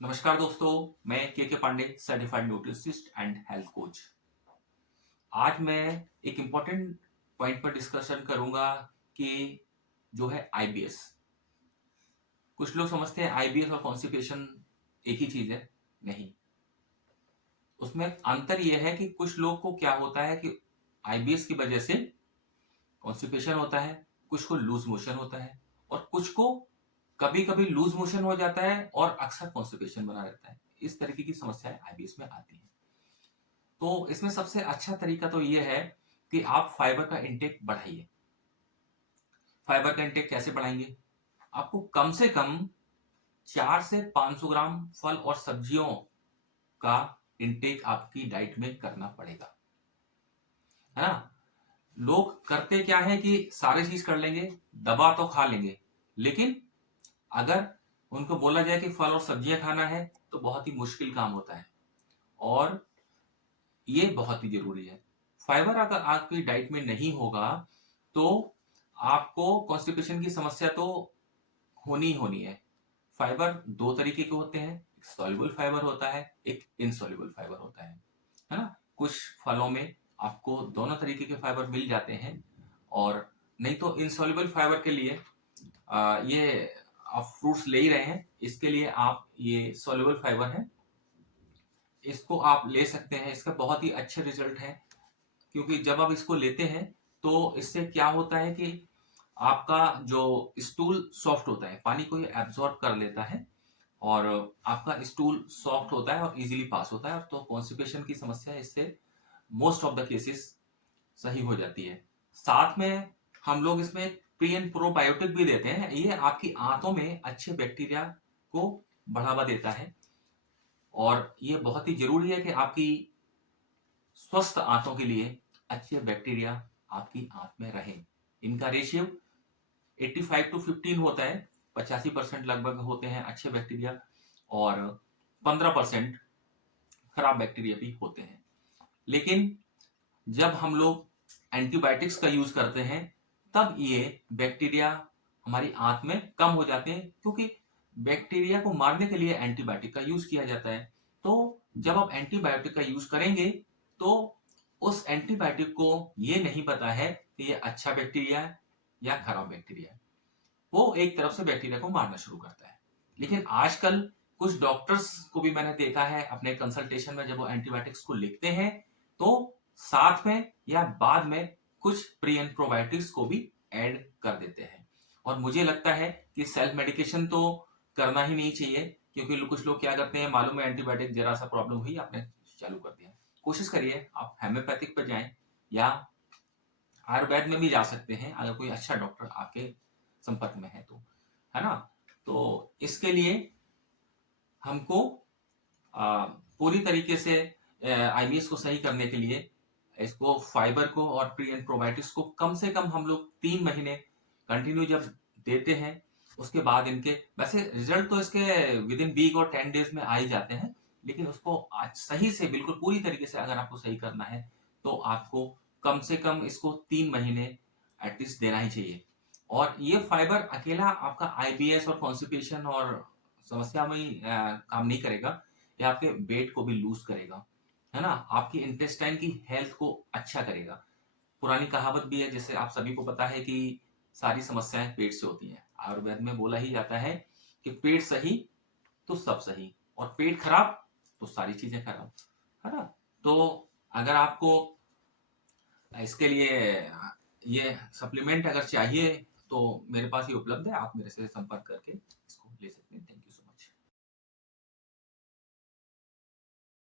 नमस्कार दोस्तों, मैं K Pandey, certified nutritionist and health coach. आज मैं एक इम्पॉर्टेंट पॉइंट पर डिस्कशन करूंगा कि जो है आईबीएस। कुछ लोग समझते हैं आईबीएस और कॉन्स्टिपेशन एक ही चीज है। नहीं, उसमें अंतर यह है कि कुछ लोग को क्या होता है कि आईबीएस की वजह से कॉन्स्टिपेशन होता है, कुछ को लूज मोशन होता है और कुछ को कभी कभी लूज मोशन हो जाता है और अक्सर कॉन्स्टिपेशन बना रहता है। इस तरीके की समस्याएं आईबीएस में आती हैं। तो इसमें सबसे अच्छा तरीका तो ये है कि आप फाइबर का इंटेक बढ़ाइए। फाइबर का इंटेक कैसे बढ़ाएंगे? आपको कम से कम 4 से 500 ग्राम फल और सब्जियों का इंटेक आपकी डाइट में करना पड़ेगा, है ना। लोग करते क्या है कि सारी चीज कर लेंगे, दबा तो खा लेंगे, लेकिन अगर उनको बोला जाए कि फल और सब्जियां खाना है तो बहुत ही मुश्किल काम होता है और ये बहुत ही जरूरी है। फाइबर अगर आपकी डाइट में नहीं होगा तो आपको कॉन्स्टिपेशन की समस्या तो होनी ही होनी है। फाइबर दो तरीके के होते हैं, एक सॉल्युबल फाइबर होता है, एक इनसॉल्युबल फाइबर होता है ना। कुछ फलों में आपको दोनों तरीके के फाइबर मिल जाते हैं और नहीं तो इनसॉल्युबल फाइबर के लिए ये आप फ्रूट्स ले ही रहे हैं, इसके लिए आप ये सॉल्युबल फाइबर है, इसको आप ले सकते हैं। इसका बहुत ही अच्छे रिजल्ट है क्योंकि जब आप इसको लेते हैं तो इससे क्या होता है कि आपका जो स्टूल सॉफ्ट होता है, पानी को ये एब्जॉर्ब कर लेता है और आपका स्टूल सॉफ्ट होता है और इजीली पास होता है। तो कॉन्स्टिपेशन की समस्या इससे मोस्ट ऑफ द केसेस सही हो जाती है। साथ में हम लोग इसमें प्री एंड प्रोबायोटिक भी देते हैं। ये आपकी आंतों में अच्छे बैक्टीरिया को बढ़ावा देता है और ये बहुत ही जरूरी है कि आपकी स्वस्थ आंतों के लिए अच्छे बैक्टीरिया आपकी आंत में रहें। इनका रेशियो 85 to 15 होता है। 85% लगभग होते हैं अच्छे बैक्टीरिया और 15% खराब बैक्टीरिया भी होते हैं। लेकिन जब हम लोग एंटीबायोटिक्स का यूज करते हैं तब ये बैक्टीरिया हमारी आंत में कम हो जाते हैं क्योंकि बैक्टीरिया को मारने के लिए एंटीबायोटिक का यूज किया जाता है। तो जब आप एंटीबायोटिक का यूज करेंगे तो उस एंटीबायोटिक को ये नहीं पता है कि ये अच्छा बैक्टीरिया है या खराब बैक्टीरिया है। वो एक तरफ से बैक्टीरिया को मारना शुरू करता है। लेकिन आजकल कुछ डॉक्टर्स को भी मैंने देखा है अपने कंसल्टेशन में, जब वो एंटीबायोटिक्स को लिखते हैं तो साथ में या बाद में कुछ प्री एंड प्रोबायोटिक्स को भी ऐड कर देते हैं। और मुझे लगता है कि सेल्फ मेडिकेशन तो करना ही नहीं चाहिए क्योंकि कुछ लोग क्या करते हैं, मालूम है एंटीबायोटिक जरा सा प्रॉब्लम हुई आपने चालू कर दिया। कोशिश करिए आप हेम्योपैथिक पर जाएं या आयुर्वेद में भी जा सकते हैं अगर कोई अच्छा डॉक्टर आपके संपर्क में है तो, है ना। तो इसके लिए हमको पूरी तरीके से आईबीएस को सही करने के लिए इसको फाइबर को और प्री एंड प्रोबायोटिक्स को कम से कम हम लोग 3 महीने कंटिन्यू जब देते हैं उसके बाद इनके वैसे रिजल्ट तो इसके विद इन वीक और 10 डेज में आ ही जाते हैं। लेकिन उसको आज सही से बिल्कुल पूरी तरीके से अगर आपको सही करना है तो आपको कम से कम इसको 3 महीने एटलीस्ट देना ही चाहिए। और ये फाइबर अकेला आपका आईबीएस और कॉन्स्टिपेशन और समस्या में ही काम नहीं करेगा, ये आपके वेट को भी लूज करेगा, है ना। आपकी इंटेस्टाइन की हेल्थ को अच्छा करेगा। पुरानी कहावत भी है, जैसे आप सभी को पता है कि सारी समस्याएं पेट से होती हैं। आयुर्वेद में बोला ही जाता है कि पेट सही तो सब सही और पेट खराब तो सारी चीजें खराब, है ना। तो अगर आपको इसके लिए ये सप्लीमेंट अगर चाहिए तो मेरे पास ये उपलब्ध है, आप मेरे से संपर्क करके